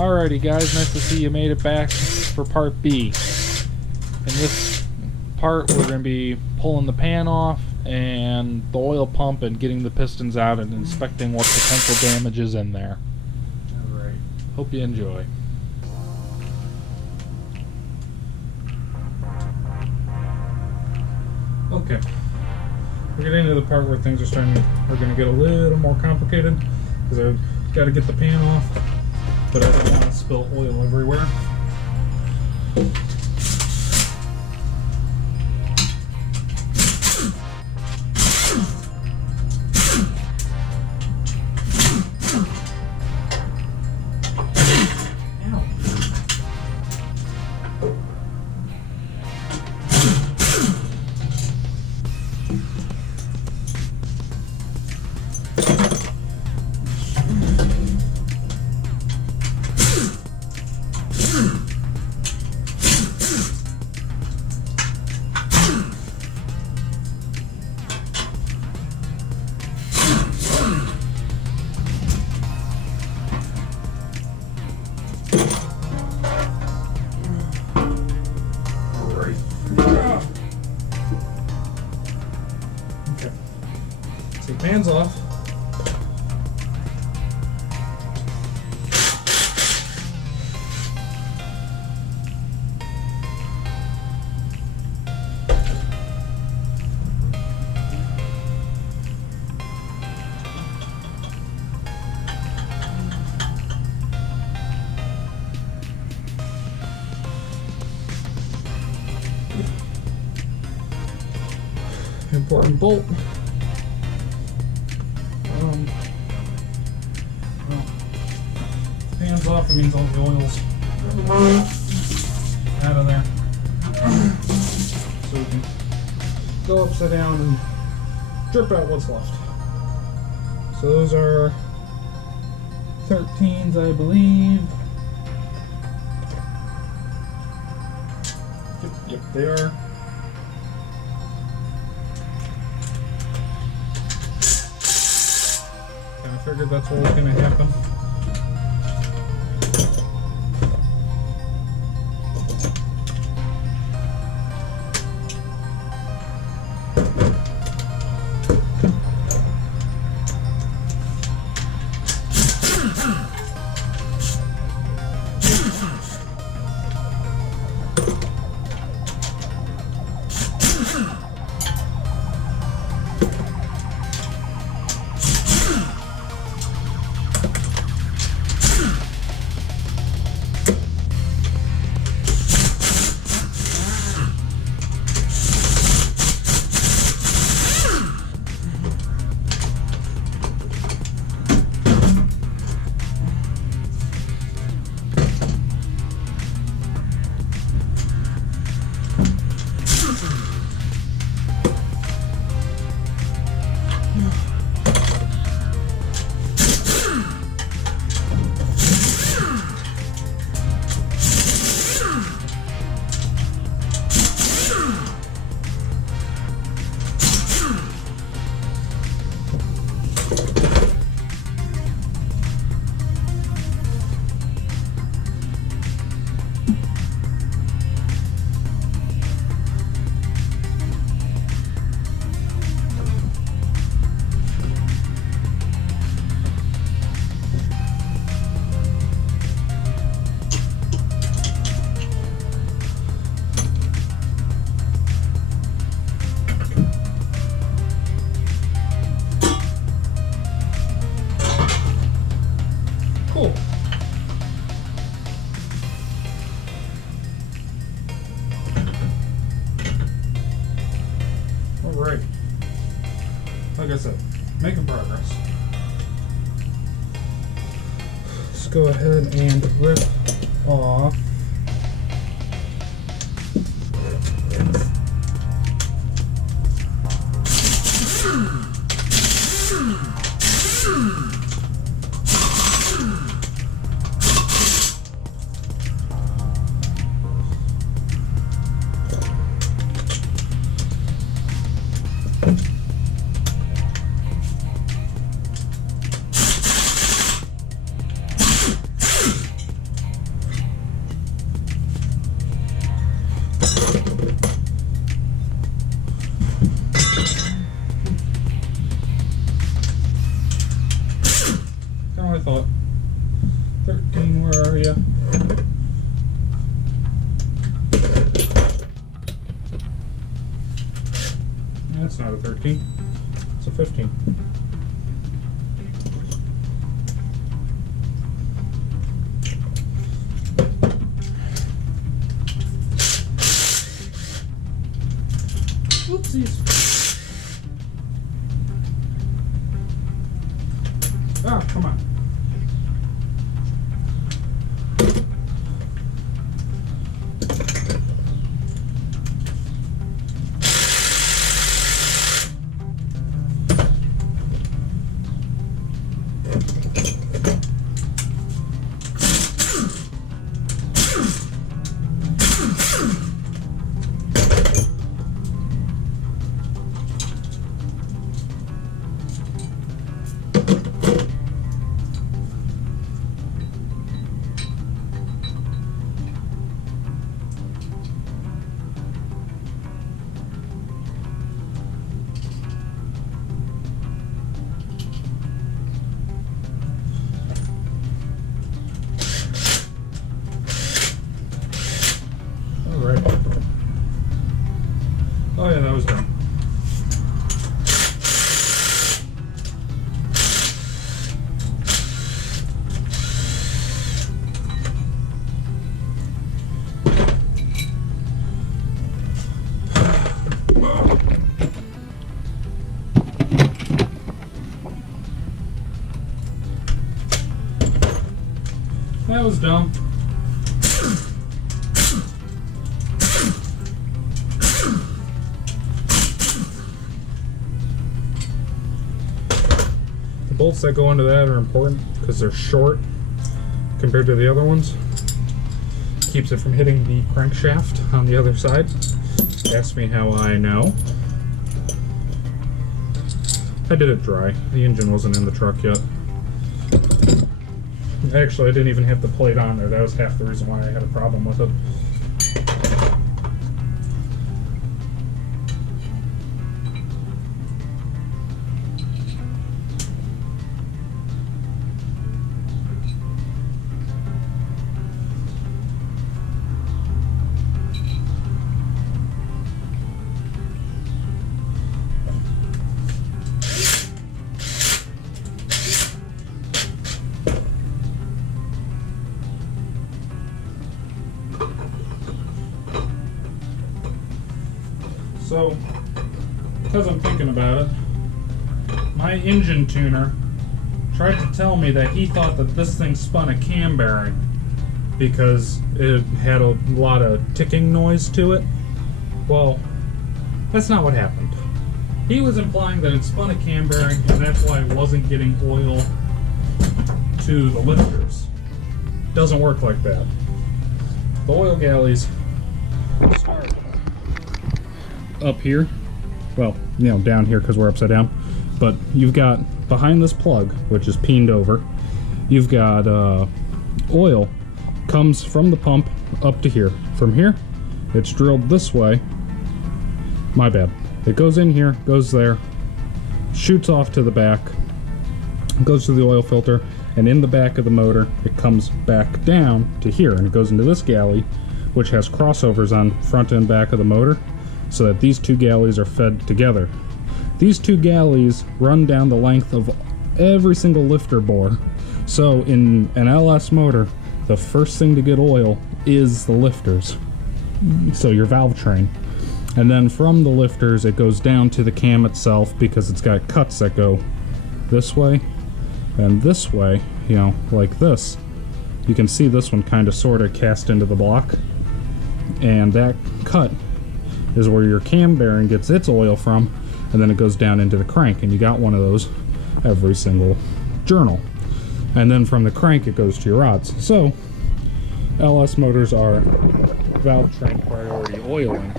Alrighty guys, nice to see you made it back for part B. In this part we're going to be pulling the pan off and the oil pump and getting the pistons out and inspecting what potential damage is in there. Alright, hope you enjoy. Okay, we're getting into the part where things are going to get a little more complicated because I've got to get the pan off, but I don't want to spill oil everywhere. Hands off. Important bolt. Hands off, it means all the oil's out of there. So we can go upside down and drip out what's left. So those are 13s, I believe. Yep, they are. Kind of figured that's what was going to happen. Cool. Alright. Like I said, making progress. Let's go ahead and rip off you. That's not a 13. It's a 15. Oopsies. Oh, come on. Oh yeah, that was done. That was dumb. Bolts that go into that are important because they're short compared to the other ones. Keeps it from hitting the crankshaft on the other side. Ask me how I know. I did it dry. The engine wasn't in the truck yet. Actually, I didn't even have the plate on there. That was half the reason why I had a problem with it. So, because I'm thinking about it, my engine tuner tried to tell me that he thought that this thing spun a cam bearing because it had a lot of ticking noise to it. Well, that's not what happened. He was implying that it spun a cam bearing and that's why it wasn't getting oil to the lifters. Doesn't work like that. The oil galleys start up here, well, you know, down here because we're upside down, but you've got behind this plug, which is peened over, you've got oil comes from the pump up to here. From here, it's drilled this way. My bad. It goes in here, goes there, shoots off to the back, goes to the oil filter, and in the back of the motor, it comes back down to here, and it goes into this galley, which has crossovers on front and back of the motor, so that these two galleys are fed together. These two galleys run down the length of every single lifter bore. So in an LS motor, the first thing to get oil is the lifters. So your valve train. And then from the lifters, it goes down to the cam itself because it's got cuts that go this way and this way, you know, like this. You can see this one kind of sort of cast into the block. And that cut is where your cam bearing gets its oil from, and then it goes down into the crank, and you got one of those every single journal. And then from the crank it goes to your rods. So LS motors are valve train priority oiling,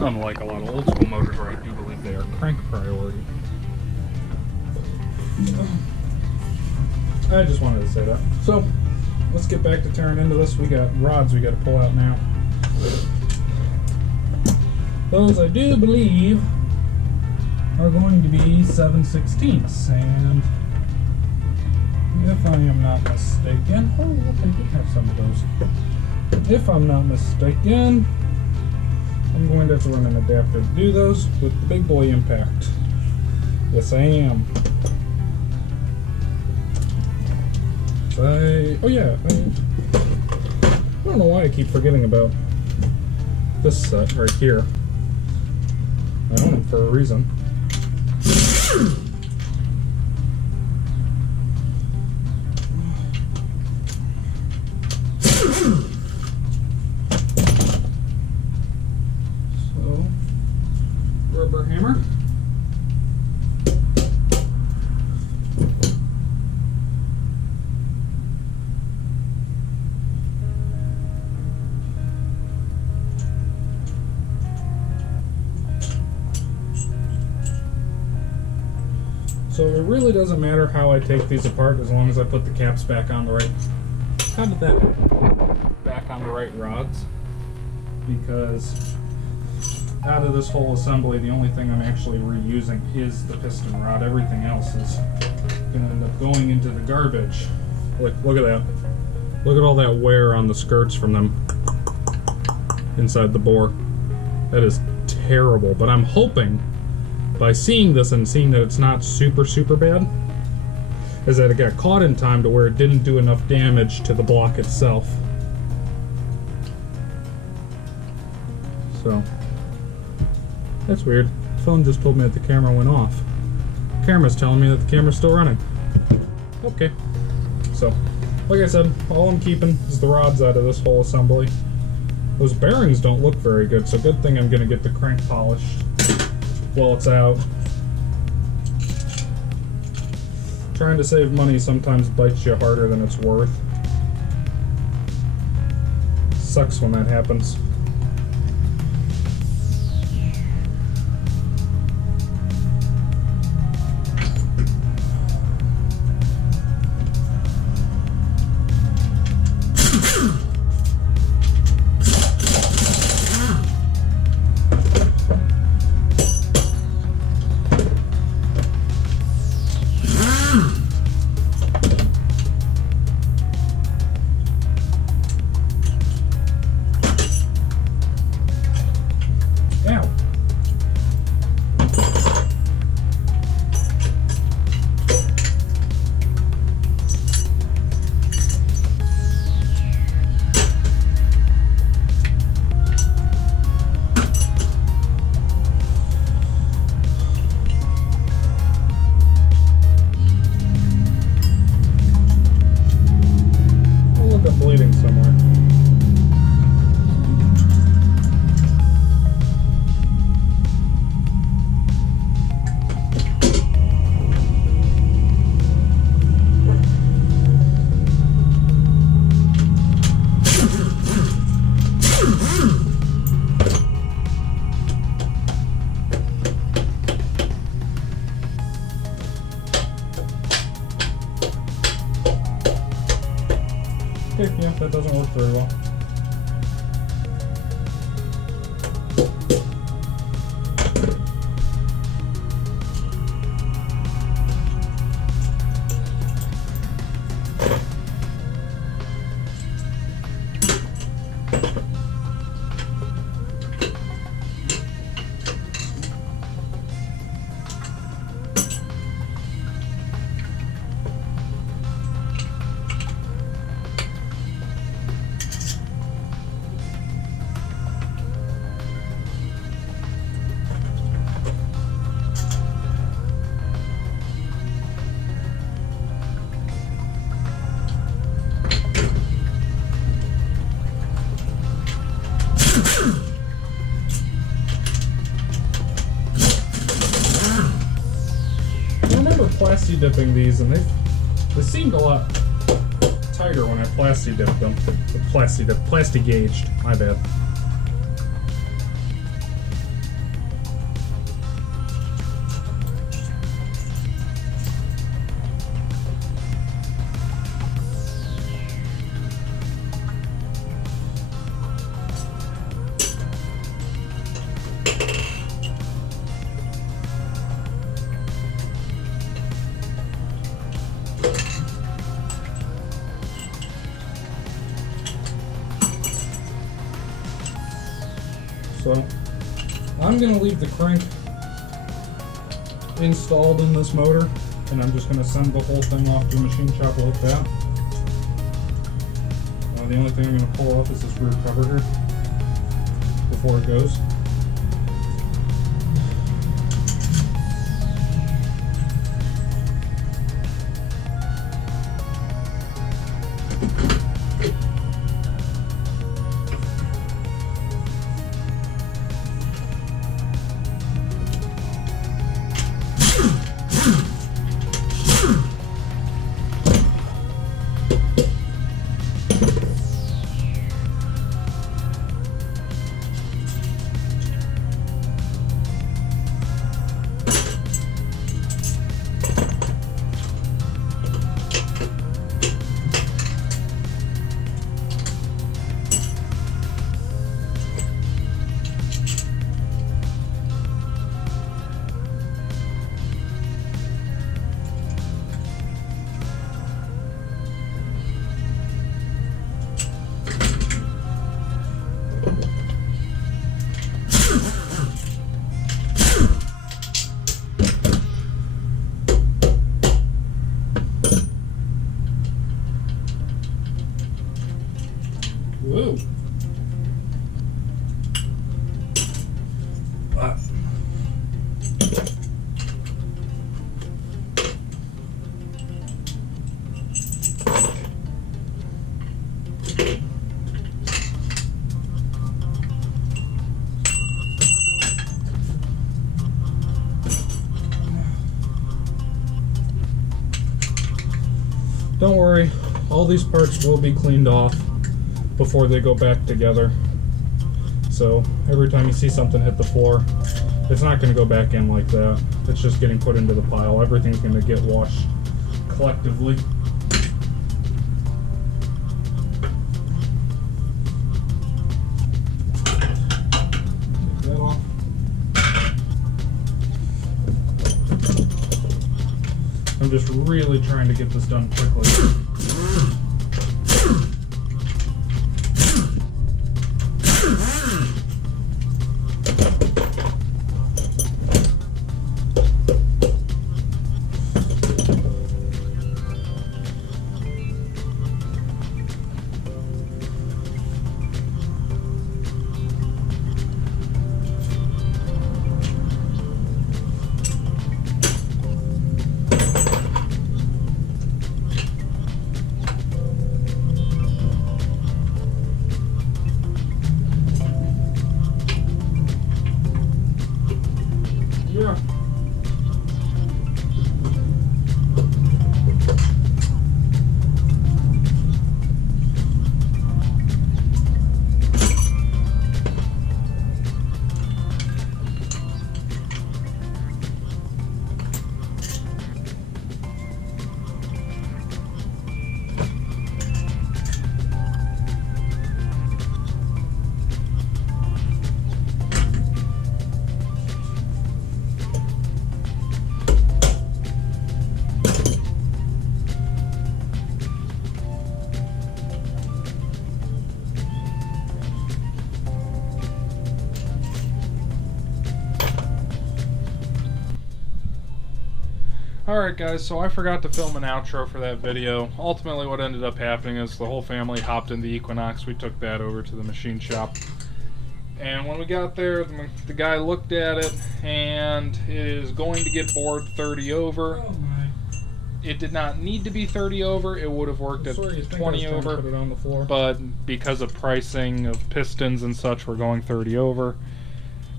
unlike a lot of old school motors where I do believe they are crank priority. I just wanted to say that. So let's get back to tearing into this. We got rods we got to pull out now. Those I do believe are going to be 7/16, and If I am not mistaken. Oh, look, I did have some of those. If I'm not mistaken, I'm going to have to run an adapter to do those with the big boy impact. Yes, I am. Oh yeah, I don't know why I keep forgetting about this set right here. I own them for a reason. So, rubber hammer. So it really doesn't matter how I take these apart as long as I put the caps back on the right. How did that back on the right rods? Because out of this whole assembly, the only thing I'm actually reusing is the piston rod. Everything else is going to end up going into the garbage. Look at that. Look at all that wear on the skirts from them inside the bore. That is terrible. But I'm hoping, by seeing this and seeing that it's not super bad, is that it got caught in time to where it didn't do enough damage to the block itself. So, that's weird. The phone just told me that the camera went off. The camera's telling me that the camera's still running. Okay. So, like I said, all I'm keeping is the rods out of this whole assembly. Those bearings don't look very good, so good thing I'm gonna get the crank polished while it's out. Trying to save money sometimes bites you harder than it's worth. Sucks when that happens. Bleeding somewhere. Okay, yeah, that doesn't work very well. Plasti dipping these, and they seemed a lot tighter when I plasti dipped them. Plasti gauged. My bad. So I'm going to leave the crank installed in this motor, and I'm just going to send the whole thing off to a machine shop like that. The only thing I'm going to pull off is this rear cover here before it goes. Whoa. Don't worry, all these parts will be cleaned off before they go back together. So every time you see something hit the floor, it's not going to go back in like that. It's just getting put into the pile. Everything's going to get washed collectively. Take that off. I'm just really trying to get this done quickly. Yeah. Alright guys, so I forgot to film an outro for that video. Ultimately what ended up happening is the whole family hopped in the Equinox. We took that over to the machine shop. And when we got there, the guy looked at it and it is going to get bored 30 over. Oh my. It did not need to be 30 over. It would have worked at 20 over. Put it on the floor. But because of pricing of pistons and such, we're going 30 over.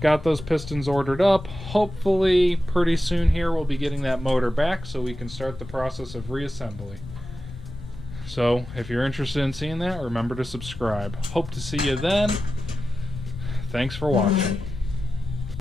Got those pistons ordered up. Hopefully pretty soon here we'll be getting that motor back so we can start the process of reassembly. So if you're interested in seeing that, remember to subscribe. Hope to see you then. Thanks for watching.